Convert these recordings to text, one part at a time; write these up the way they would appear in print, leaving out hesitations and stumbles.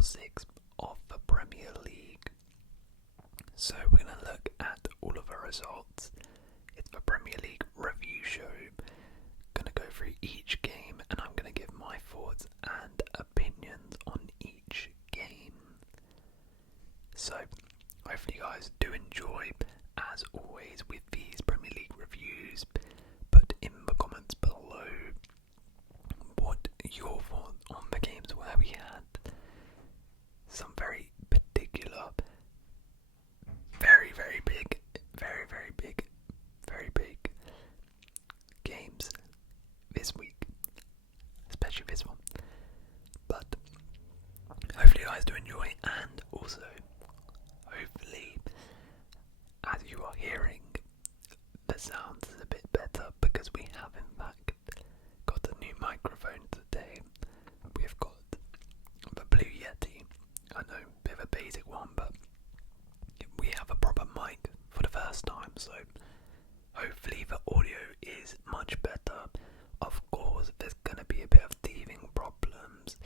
or 6 of the Premier League. So we're going to look at all of the results. It's the Premier League review show. Going to go through each game and I'm going to give my thoughts and opinions on each game. So hopefully you guys do enjoy. As always with these Premier League reviews, put in the comments below what your thoughts on the games where we had some very particular, very big games this week, especially this one. But hopefully you guys do enjoy, and also hopefully as you are hearing, the sound is a bit better because we have in fact got a new microphone today. We've got the Blue Yeti. I know, a bit of a basic one, but we have a proper mic for the first time, so hopefully the audio is much better. Of course, there's going to be a bit of teething problems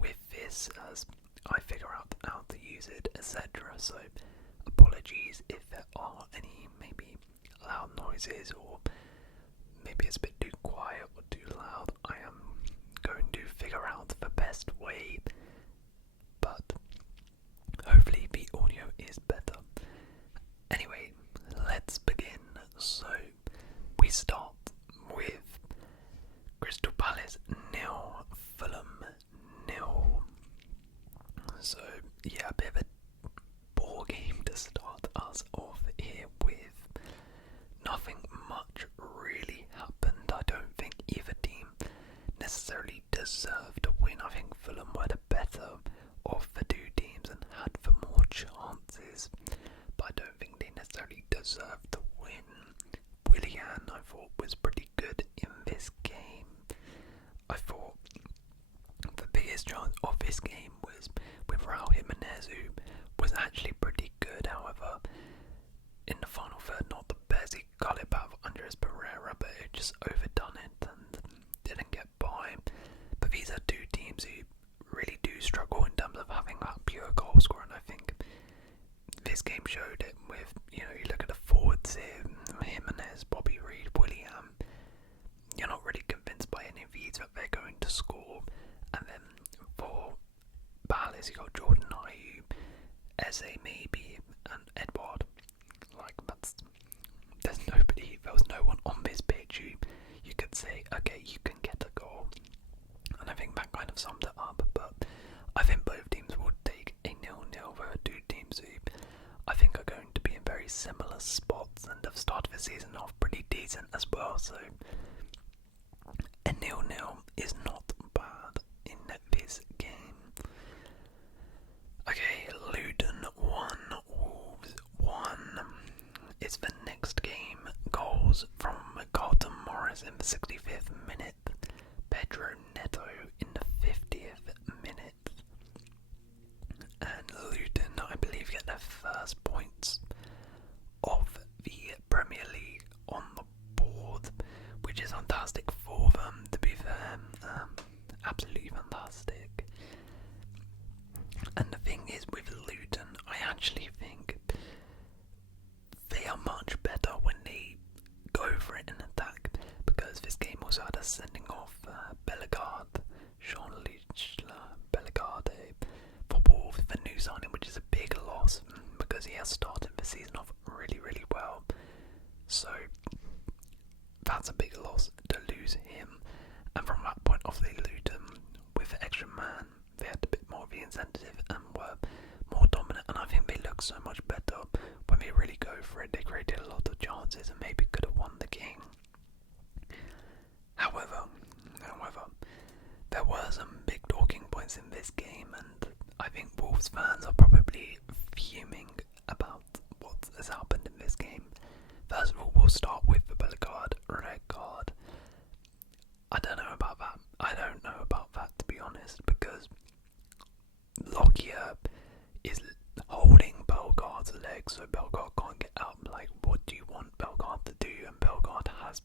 with this as I figure out how to use it, etc. So apologies if there are any maybe loud noises, or maybe it's a bit too quiet or too loud. I am going to figure out the best way, but hopefully the audio is better. Anyway, let's begin. So we start with Crystal Palace 0, Fulham 0. So yeah, a bit of a poor game to start us off here with. Nothing much really happened. I don't think either team necessarily deserved to win. I think Fulham were the better of the two teams and had the more chances, but I don't think they necessarily deserved to win. Willian, I thought, was pretty good in this game. I thought the biggest chance of this game was with Raul Jimenez, who was actually pretty good. However, in the final third, not the best. He got it back for Andres Pereira, but it just overdone it and didn't get by. But these are two teams who really do struggle in terms of having that pure goal scorer, and I think this game showed it with, you look at the forwards here, Jimenez, Bobby Reed, Willian. You're not really convinced by any of these that they're going to score. And then for Palace, you got Jordan Ayew, Eze maybe, and Edward. There was no one on this pitch who you could say, okay, you can get a goal. And I think that kind of summed it up. But I think both teams would take a 0-0. There are two teams who I think are going to be in very similar spots and have started the season off pretty decent as well. So a 0-0 is not bad in this game. Okay, Luton 1, Wolves 1. It's the next game. Goals from Carlton Morris in the 65th minute, Pedro Neto in the 50th minute, and Luton, I believe, get their first points of the Premier League on the board, which is fantastic for them, to be fair. Absolutely fantastic. And the thing is, with Luton, I actually think they are much better when they go for it in attack, because this game also had us sending off Bellegarde, Bellegarde for Wolves, the new signing, which is a big loss because he has started the season off really, really well. So that's a big loss to lose him. And from that point off, they Luton with the extra man, they had a bit more of the incentive and were more dominant, and I think they look so much better when they really go for it. They created a lot of chances and maybe could have won the game. However, there were some big talking points in this game, and I think Wolves fans are probably fuming about what has happened in this game. First of all, we'll start with the Bellegarde red card. I don't know about that, to be honest, because Lockyer is holding Bellegarde's legs, so Bellegarde can't get up. Like, what do you want Bellegarde to do? And Bellegarde has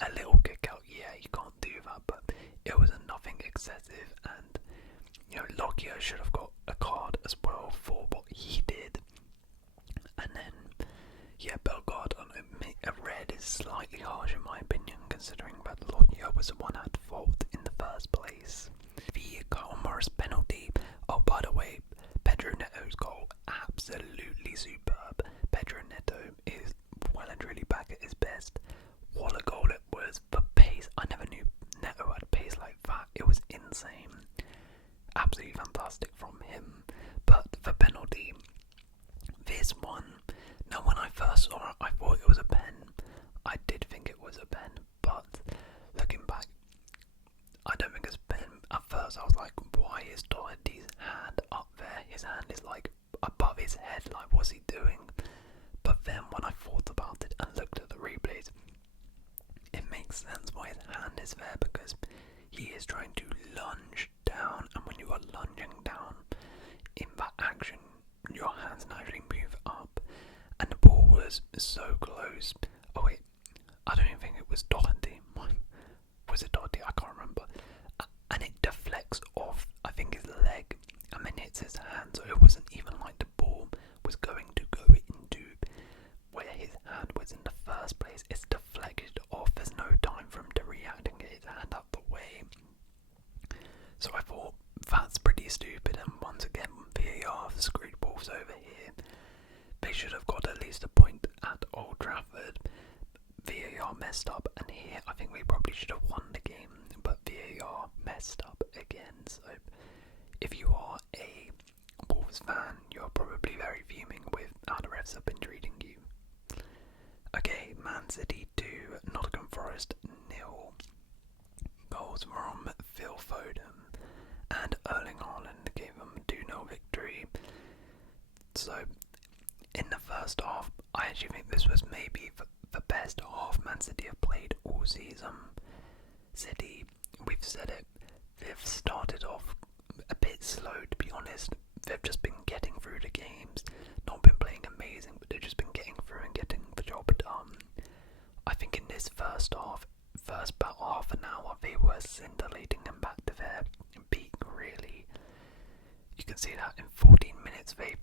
a little kick out. Yeah, you can't do that, but it was nothing excessive, and Lockyer should have got a was the one at fault in the first place. The Carl Morris penalty. Oh, by the way, Pedro Neto's goal, absolutely superb. Pedro Neto is well and truly back at his best. What a goal it was for pace. I never knew Neto had pace like that. It was insane. Absolutely fantastic from him. But for penalty, this one, now when I first saw it, I thought it was a pen. I did think it was a pen, but looking back, I don't think it's a pen. At first I was like, why is Doherty's hand up there? His hand is like above his head, like what's he doing? But then when I thought about it and looked at the replays, it makes sense why his hand is there, because he is trying to lunge down, and when you are lunging down in that action, your hands naturally move up, and the ball was so close. Oh wait, I don't even think it was Doherty. Was it Doherty? I can't remember. And it deflects off, I think, his leg, and then hits his hand, so it wasn't even like the ball was going to go into where his hand was in the first place. It's deflected off. There's no time for him to react and get his hand out the way. So I thought, that's pretty stupid, and once again, VAR screwed Wolves over here. They should have got at least a point at Old Trafford. VAR messed up, and here I think we probably should have won the game, but VAR messed up again. So if you are a Wolves fan, you're probably very fuming with how the refs have been treating you. Okay, Man City 2, Nottingham Forest 0. Goals from Phil Foden and Erling Haaland gave them a 2-0 victory. So in the first half, I actually think this was maybe the best half Man City have played all season. City, we've said it, they've started off a bit slow, to be honest. They've just been getting through the games, not been playing amazing, but they've just been getting through and getting the job done. I think in this first half, first about half an hour, they were scintillating and back to their peak, really. You can see that in 14 minutes they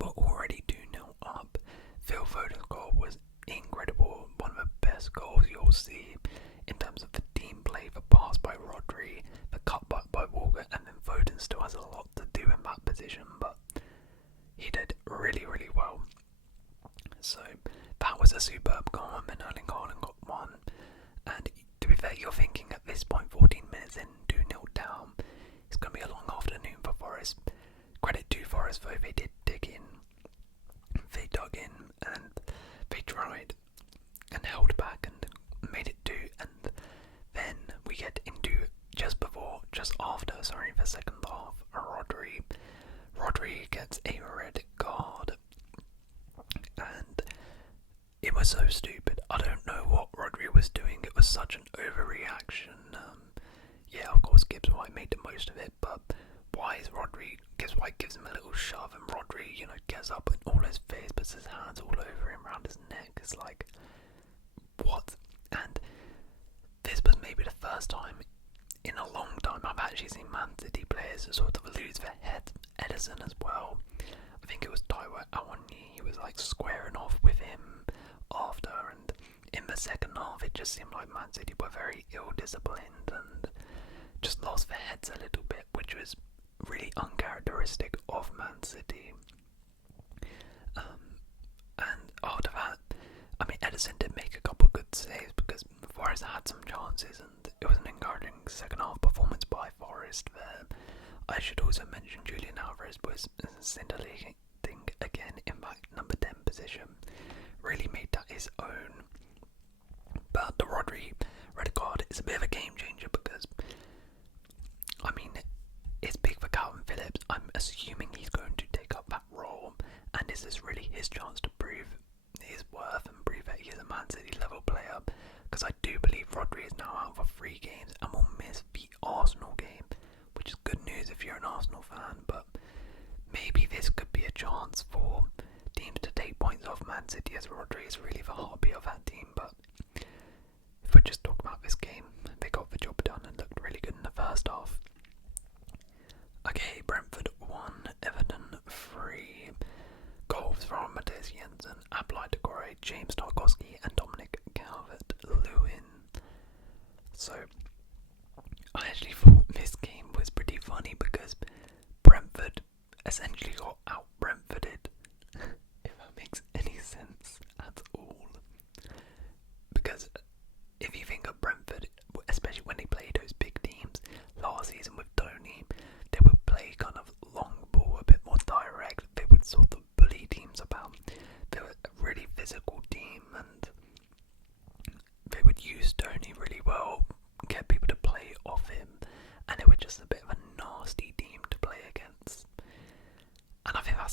were already 2-0 up. Phil Foden's goal was incredible, one of the best goals you'll see in terms of the team play, the pass by Rodri, the cutback by Walker, and then Foden still has a lot to do in that position, but he did really, really well. So that was a superb goal, and then Erling Haaland got one. And to be fair, you're thinking at this point, 14 minutes in, 2-0 down, it's going to be a long afternoon for Forest. Credit to Forest though, they did dig in. They dug in and they tried and held back and made it 2, and then we get into just after the second half, Rodri gets a red card, and it was so stupid. I don't know what Rodri was doing. It was such an overreaction. Yeah, of course Gibbs White made the most of it, but why is Gibbs White gives him a little shove, and Rodri, gets up in all his face, puts his hands all over him, around his neck. It's like, what? And this was maybe the first time in a long time I've actually seen Man City players sort of lose their head. Edison as well. I think it was Taiwo Awoniyi. He was like squaring off with him after, and in the second half it just seemed like Man City were very ill-disciplined and just lost their heads a little bit, which was really uncharacteristic of Man City. And after that, Edison did make a couple good saves because Forest had some chances, and it was an encouraging second half performance by Forest there. I should also mention Julian Alvarez was scintillating again in that number 10 position. Really made that his own. But the Rodri red card is a bit of a game changer because, it's big for Calvin Phillips. I'm assuming he's going to take up that role, and this is really his chance to prove his worth and prove that he is a Man City level player, because I do believe Rodri is now out for 3 games and will miss the Arsenal game, which is good news if you're an Arsenal fan, but maybe this could be a chance for teams to take points off Man City, as Rodri is really the heartbeat of that team. But if we just talk about this game, they got the job done and looked really good in the first half. Okay, Brentford 1, Everton 3. Goals from Matthias Jensen, Ablai Decore, James Tarkowski and Dominic Calvert-Lewin. So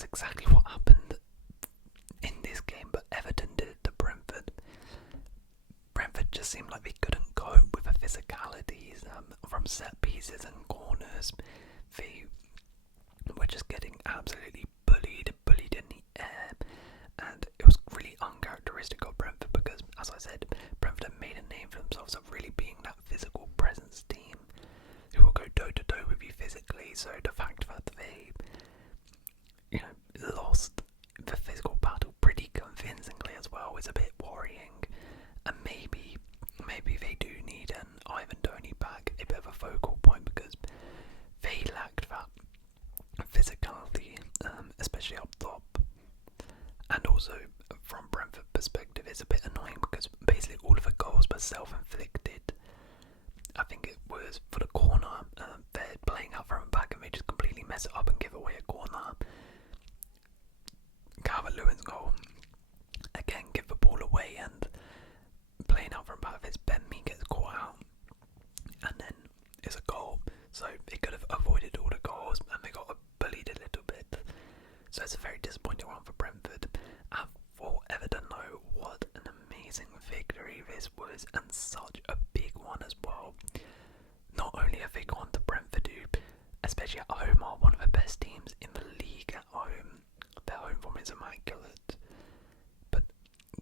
that's exactly what happened in this game, but Everton did it to Brentford. Brentford just seemed like they couldn't cope with the physicalities from set pieces and corners. They were just getting absolutely bullied in the air, and it was really uncharacteristic of Brentford because, as I said, Brentford have made a name for themselves of really being that physical presence team who will go toe to toe with you physically. So the fact that they, lost the physical battle pretty convincingly as well is a bit worrying, and maybe they do need an Ivan Toney back, a bit of a focal point, because they lacked that physicality, especially up top. And also from Brentford perspective, it's a bit annoying because basically all of the goals were self-inflicted. I think it was for the corner, they're playing out from the back and they just completely mess it up and give away a corner. Calvert-Lewin's goal, again, give the ball away, and playing out from back, his Benme gets caught out, and then it's a goal. So they could have avoided all the goals, and they got bullied a little bit. So it's a very disappointing one for Brentford. And for Everton, though, what an amazing victory this was, and such a big one as well. Not only have they gone to Brentford, who, especially at home, are one of the best teams in the league at home. Their home form is immaculate, but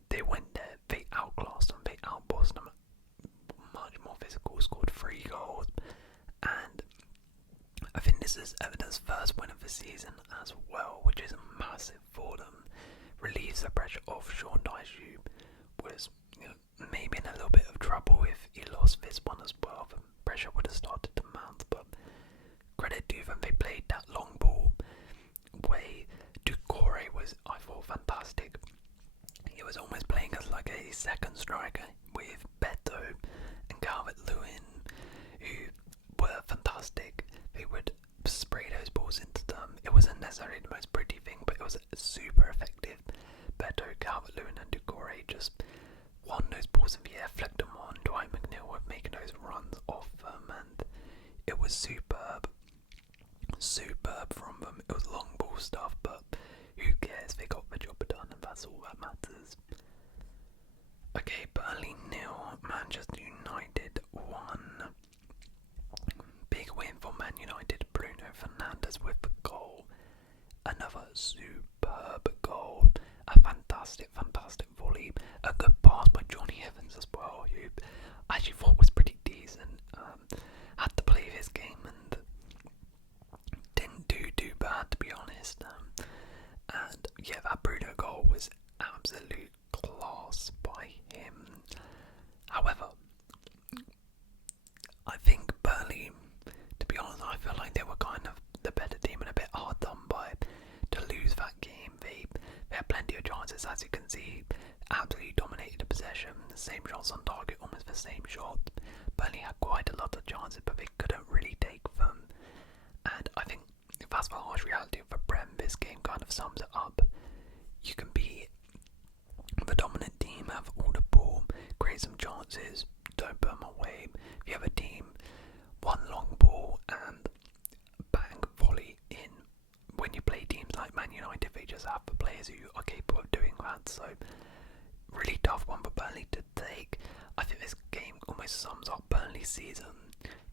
they went there, they outclassed them, they outbossed them, much more physical, scored 3 goals, and I think this is Everton's first win of the season as well, which is massive for them. Relieves the pressure of Sean Dyche, who was maybe in a little bit of trouble if he lost this one as well. The pressure would have started to mount, but credit to them, they played that long ball way. Doucouré was, I thought, fantastic. He was almost playing as like a second striker with Beto and Calvert-Lewin, who were fantastic. They would spray those balls into them. It wasn't necessarily the most pretty thing, but it was super effective. Beto, Calvert-Lewin and Doucouré just won those balls in the air, flicked them on. Dwight McNeil were making those runs off them, and it was superb from them. It was long ball stuff, but who cares? They got the job done, and that's all that matters. Okay, Burnley 0, Manchester United 1. Big win for Man United. Bruno Fernandes with the goal. Another superb goal. A fantastic volley. A good pass by Johnny Evans as well, who I actually thought was pretty decent. Had to play this game and didn't do too bad, to be honest. And yeah, that Bruno goal was absolute class by him. However, I think Burnley, to be honest, I feel like they were kind of the better team and a bit hard done by to lose that game. They had plenty of chances, as you can see, absolutely dominated the possession, the same shots on target, almost the same shot. Burnley had quite a lot of chances, but they couldn't really take them. And I think that's the harsh reality of the Prem. This game kind of sums it up. You can be the dominant team, have all the ball, create some chances, don't put them away. If you have a team, one long ball and bang, volley in. When you play teams like Man United, they just have the players who are capable of doing that. So really tough one for Burnley to take. I think this game almost sums up Burnley's season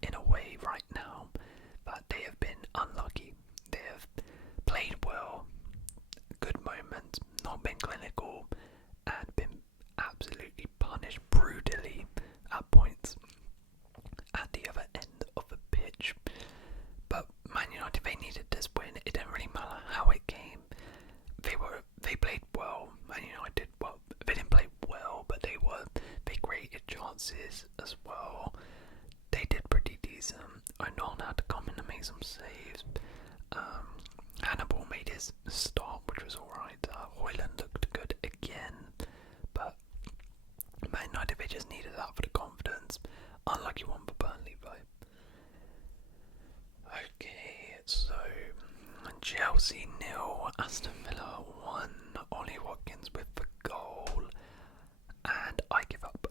in a way right now, that they have been unlucky. They have played well, good moments, not been clinical, and been absolutely punished brutally at points at the other end of the pitch. But Man United, they needed this win. It didn't really matter how it came. They played well. Man United, well, they didn't play well, but they created chances as well. They did pretty decent. O'Neill had to come in and make some saves. Hannibal made his start, which was alright. Hoyland looked good again, but Man United, they just needed that for the confidence. Unlucky one for Burnley, though. Okay, so Chelsea 0, Aston Villa 1. Ollie Watkins with the goal, and I give up.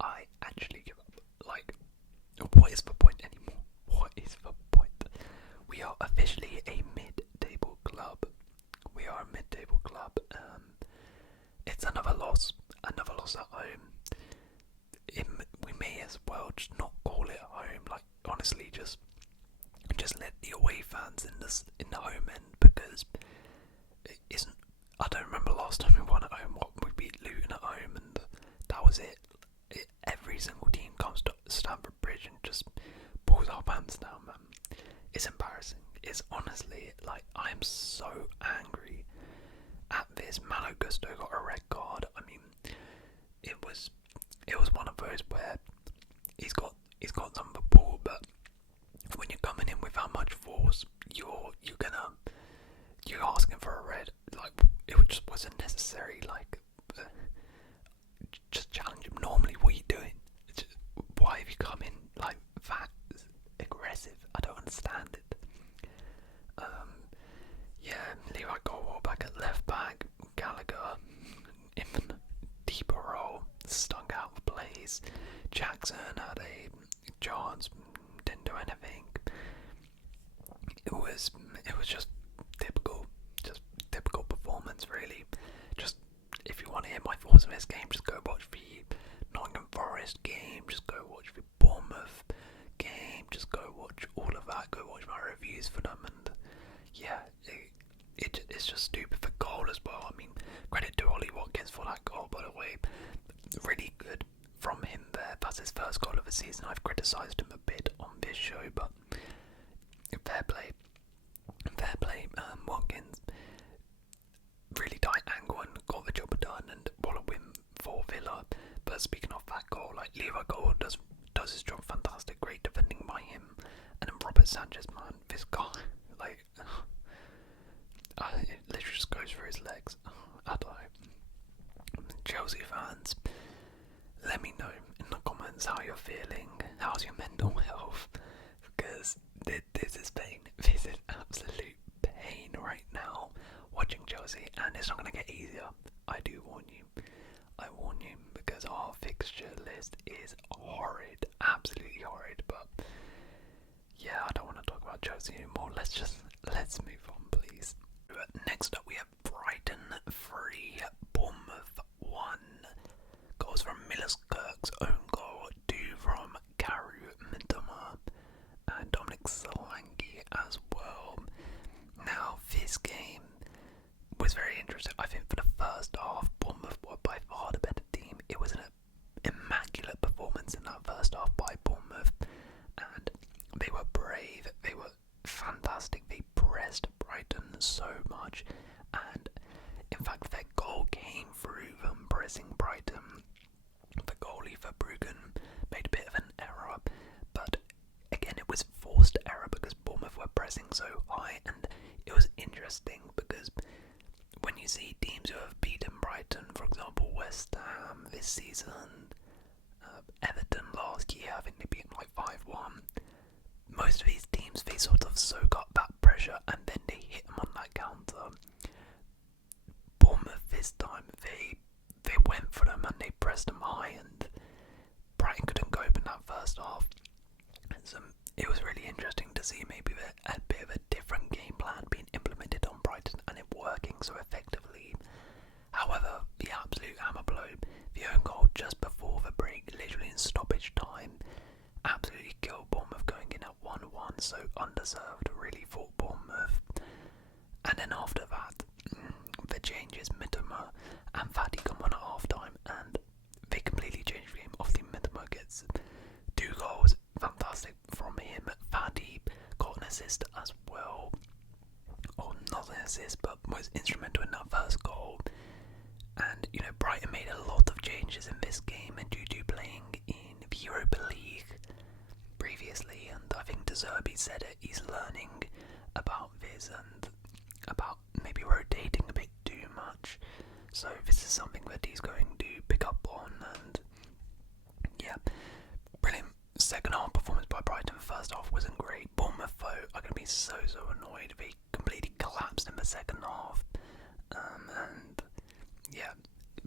I actually give up. Like, what is the point anymore? What is the point? We are officially a mid-table club. just let the away fans in the home end, because it isn't. I don't remember last time we won at home. We beat Luton at home, and that was it. Every single team comes to Stamford Bridge and just pulls our pants down, man. It's embarrassing. It's honestly, like, I am so angry at this. Malo Gusto got a red card. I mean, it was one of those where he's got some of the ball, but when you're coming in with that much force, you're asking for a red. Like, it just wasn't necessary. Like, just challenge him. Normally, what are you doing? Why have you come in like that aggressive? I don't understand it. Levi Goldwell back at left back. Gallagher in deeper role, stunk out of plays. Jackson had a chance, didn't do anything. It was just typical performance, really. Just, if you want to hear my thoughts on this game, just go watch the Nottingham Forest game, just go watch the Bournemouth game, just go watch all of that, go watch my reviews for them, and yeah, it's just stupid. For goal as well, I mean, credit to Ollie Watkins for that goal, by the way. Really good from him there. That's his first goal of the season. I've criticised him a bit on this show, but fair play. Watkins, really tight angle and got the job done, and what a win for Villa. But speaking of that goal, like, Levi Gold does his job fantastic, great defending by him, and then Robert Sanchez, man, this guy, like, it literally just goes for his legs. I don't know. Chelsea fans, let me know in the comments how you're feeling. How's your mental health? Because this is pain. This is absolute pain right now, watching Chelsea, and it's not going to get easier. I do warn you. I warn you, because our fixture list is horrid. Absolutely horrid. But yeah, I don't want to talk about Chelsea anymore. Let's move on, please. Next up, we have Brighton 3, Bournemouth 1. Goals from Millerskirk's own goal, 2 from Karu Mitoma and Dominic Solanke as well. Now, this game was very interesting. I think for the first half, Bournemouth were by far the better team. It was an immaculate performance in that first half by Bournemouth, and they were brave. They were fantastic. They pressed Brighton so much, and in fact, their goal came through them pressing Brighton. The goalie for Bruggen made a bit of an error, but again, it was forced error because Bournemouth were pressing so high, and it was interesting because when you see teams who have beaten Brighton, for example, West Ham this season, Everton last year, I think they beat them like 5-1. Most of these teams, they sort of soak up that pressure and then they hit them on that counter. Bournemouth this time, they went for them and they pressed them high, and Brighton couldn't cope in that first half. So it was really interesting to see maybe a bit of a different game plan being implemented on Brighton and it working so effectively. However, the absolute hammer blow, the own goal just before the break, literally in stoppage time, absolutely killed Bournemouth, going in at 1-1, so undeserved really for Bournemouth. And then after that, the changes, Mitoma and Fati come on at half time, and they completely change the game. Obviously, Mitoma gets 2 goals, fantastic from him. Fati got an assist as well, or not an assist, but was instrumental in that first goal. And, you know, Brighton made a lot of changes in this game, and due to playing in the Europa League previously, and I think De Zerbi said it, he's learning about this and about maybe rotating a bit too much. So this is something that he's going to pick up on, and yeah, brilliant second half performance by Brighton. First half wasn't great. Bournemouth, though, are going to be so annoyed. They completely collapsed in the second half, and yeah,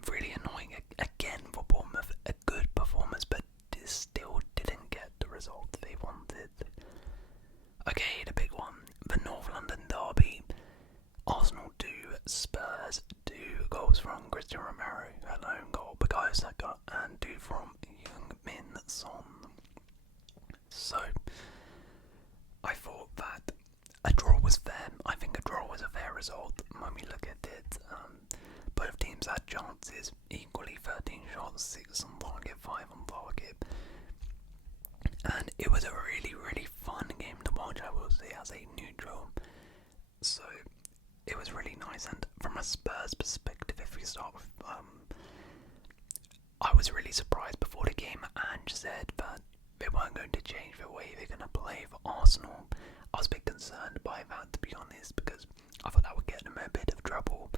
really annoying again for Bournemouth. A good performance, but still didn't get the result they wanted. Okay, the big one, the North London derby. Arsenal 2, Spurs 2. Goals from Christian Romero, an own goal, Bukayo Saka, and 2 from Heung-min Son. So, I Spurs perspective, if we start with, I was really surprised before the game and said that they weren't going to change the way they're going to play for Arsenal. I was a bit concerned by that, to be honest, because I thought that would get them a bit of trouble,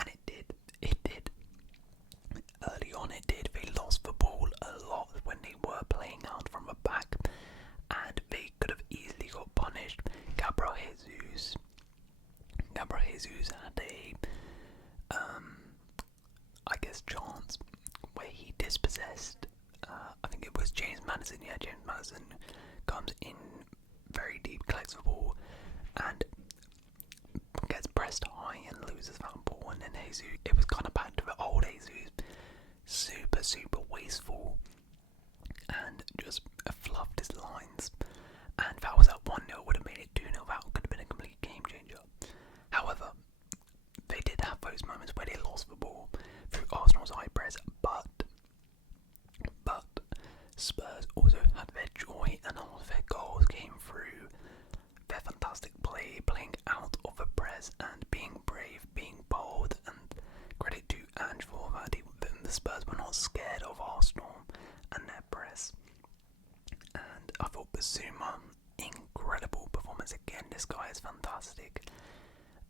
and it did. It did. Early on it did. They lost the ball a lot when they were playing out from the back, and they could have easily got punished. Gabriel Jesus had a, I guess, chance where he dispossessed, I think it was James Maddison. Yeah, James Maddison comes in very deep, collects the ball, and gets pressed high and loses that ball. And then Jesus, it was kind of back to the old Jesus, super wasteful, and just fluffed his lines. And that was at 1-0, would have made it 2-0. That could have been a complete game changer. However, they did have those moments where they lost the ball through Arsenal's high press, but Spurs also had their joy, and all of their goals came through their fantastic play, playing out of the press and being brave, being bold, and credit to Ange for that. The Spurs were not scared of Arsenal and their press. And I thought Basuma, incredible performance again. This guy is fantastic.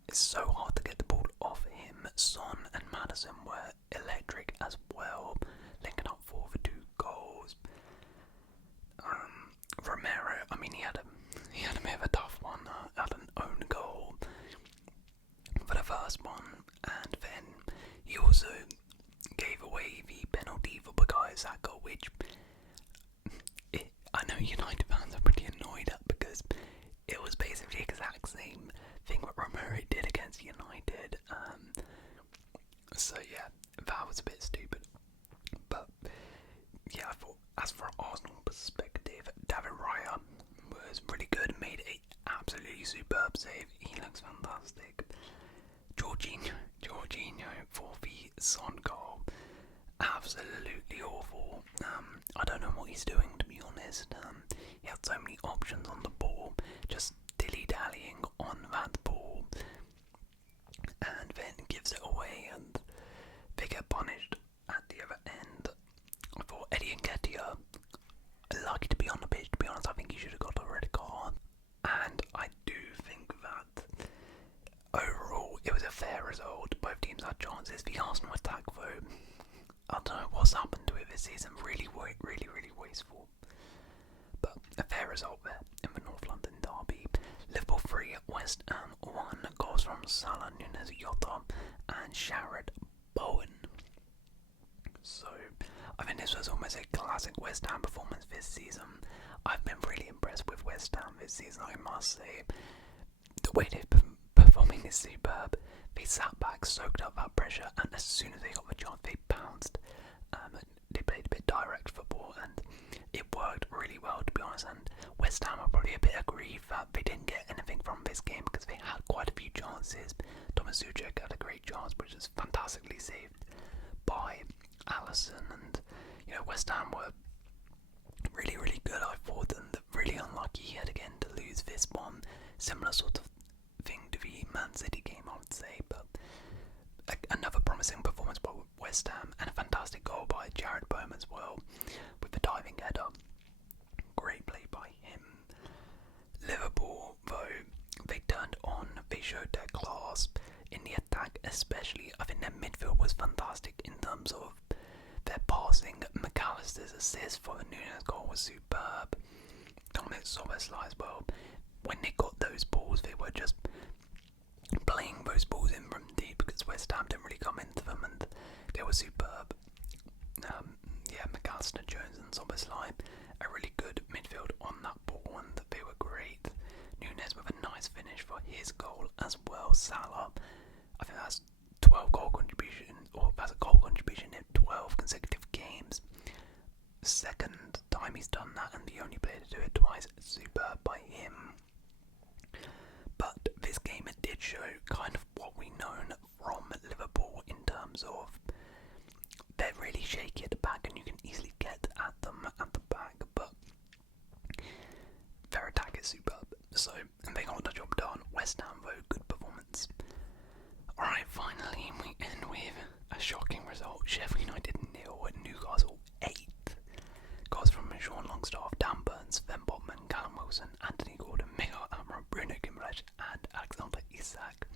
It's so hard to get the ball off him. Son and Maddison were electric as well, linking up for the 2 goals. Romero, I mean, he had a bit of a tough one. Had an own goal for the first one, and then he also gave away the penalty for Bukayo Saka, which I know United fans are pretty annoyed at, because it was basically the exact same thing what Romero did against United. So yeah, that was a bit stupid. But yeah, I thought, as for Arsenal perspective, David Raya was really good, made a absolutely superb save. He looks fantastic. Jorginho for the Son goal, absolutely awful. I don't know what he's doing, to be honest. He had so many options on the ball, just dilly-dallying on that ball, and then gives it away, and they get punished at the other end. For Eddie Nketiah, lucky to be on the pitch, to be honest. I think he should have got a red card, and I do think that overall it was a fair result. Both teams had chances. The Arsenal attack, though, I don't know what's happened to it this season. Really wasteful. But a fair result there in the North London derby. Liverpool 3, West Ham 1. Goals from Salah, Nunes, Jota, and Sharad Bowen. So I think this was almost a classic West Ham performance this season. I've been really impressed with West Ham this season, I must say. The way they've been performing is superb. They sat back, soaked up that pressure, and as soon as they got the chance, they pounced. They played a bit direct football, and it worked really well, to be honest. And West Ham are probably a bit aggrieved that they didn't get anything from this game, because they had quite a few chances. Thomas Suchek had a great chance, which was fantastically saved by Alisson, and West Ham were really good, I thought, and really unlucky yet again to lose this one. Similar sort of thing to the Man City game, I would say, but another promising performance by West Ham, and a fantastic goal by Jared Bowen as well, with the diving header. Great play by him. Liverpool, though, they turned on, they showed their class in the attack especially. I think their midfield was fantastic in terms of their passing. McAllister's assist for the Nunes goal was superb. Dominic Szoboszlai as well. When they got those balls, they were just playing those balls in from deep, because West Ham didn't really come into them, and they were superb. McAllister, Jones and Szoboszlai, a really good midfield on that ball, and they were great. Nunes with a nice finish for his goal as well. Salah, I think that's 12 goal contribution, or that's a goal contribution in 12 consecutive games. Second time he's done that, and the only player to do it twice. Superb by him. But this game, it did show kind of what we known from Liverpool in terms of they're really shaky at the back, and you can easily get at them at the back, but their attack is superb. So, and they got the job done. West Ham, though, good performance. Alright, finally we end with a shocking result. Sheffield United 0 at Newcastle 8. Goals from Sean Longstaff, Dan Burns, Sven Botman, Callum Wilson, Anthony Gordon, Miguel Almiron, Bruno Guimaraes and Alexander Isak.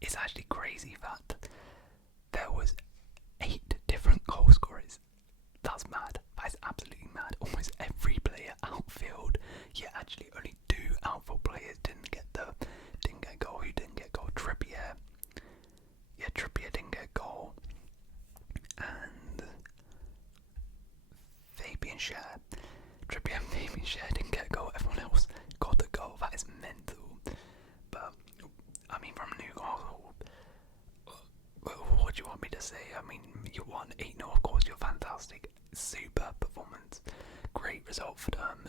It's actually crazy that there was 8 different goal scorers. That's mad. That is absolutely mad. Almost every player outfield. Yeah, actually only 2 outfield players didn't get a goal. Who didn't get a goal? Trippier. Yeah, Trippier didn't get a goal. And Fabian Schär. Trippier and Fabian Schär didn't get a goal. Everyone else got a goal. That is mental. But I mean, from Newcastle, what do you want me to say? I mean, you won 8-0, of course, you're fantastic. Super performance. Great result for them.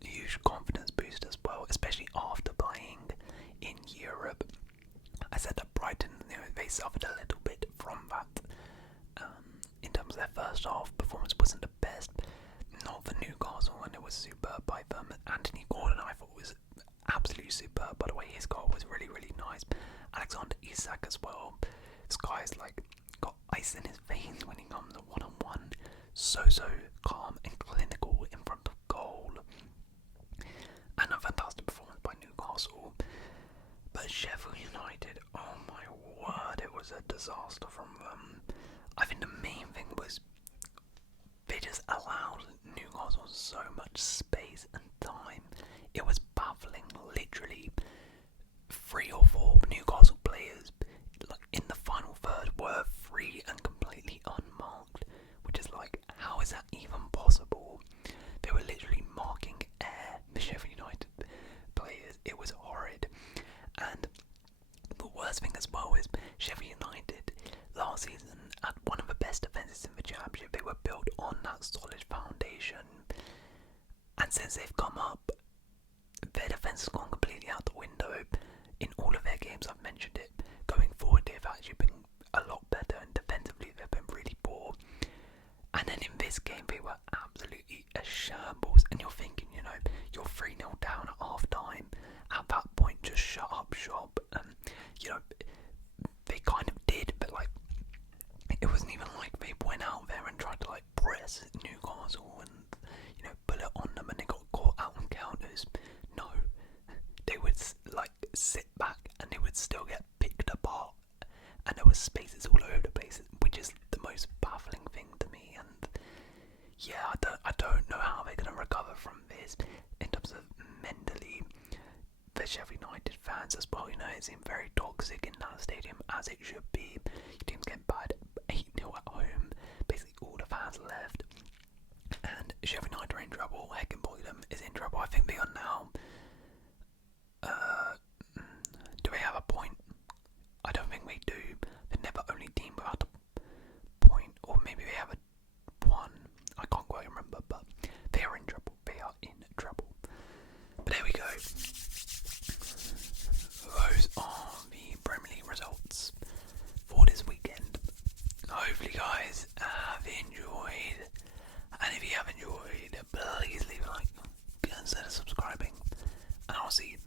Huge confidence boost as well, especially after playing in Europe. I said that Brighton, they suffered a little bit from that. In terms of their first half, performance wasn't the best. Not for Newcastle, and it was superb by them. Anthony Gordon, I thought, was absolutely superb. By the way, his goal was really, really nice. Alexander Isak as well. This guy's like got ice in his veins when he comes one-on-one. So calm and clinical in front of goal. And a fantastic performance by Newcastle. But Sheffield United, oh my word, it was a disaster from them. I think the main thing was they just allowed Newcastle so much space and time. It was baffling. Literally 3 or 4 Newcastle players in the final third were free and completely unmarked, which is like, how is that even possible? They were literally marking air, the Sheffield United players. It was horrid. And the worst thing as well is Sheffield United last season had one of the best defences in the Championship. They were built on that solid foundation, and since they've come up, their defence has gone completely out the window. In all of their games, I've mentioned it, going forward they've actually been a lot better, and defensively they've been really poor. And then in this game they were absolutely a shambles, and you're thinking, you're 3-0 down at half time. At that point, just shut up shop. They kind of did, but it wasn't even like they went out there and tried to press Newcastle and put it on them, and they got caught out on counters. No, they would sit back and they would still get picked apart, and there was spaces all over the place, which is the most baffling thing to me. And yeah, I don't know how they're going to recover from this in terms of mentally. The Sheffield United fans as well, it seemed very toxic in that stadium, as it should be. Your team's getting bad 8-0 at home, basically all the fans left, and Sheffield United are in trouble. Heckenboydham is in trouble. I think they are now, do they have a point? I don't think they do. They're never only team without a point, or maybe they have a 1. I can't quite remember, but they are in trouble. They are in trouble. But there we go. Those are the Premier League results for this weekend. Hopefully guys have enjoyed, and if you have enjoyed, please leave a like, consider subscribing, and I'll see you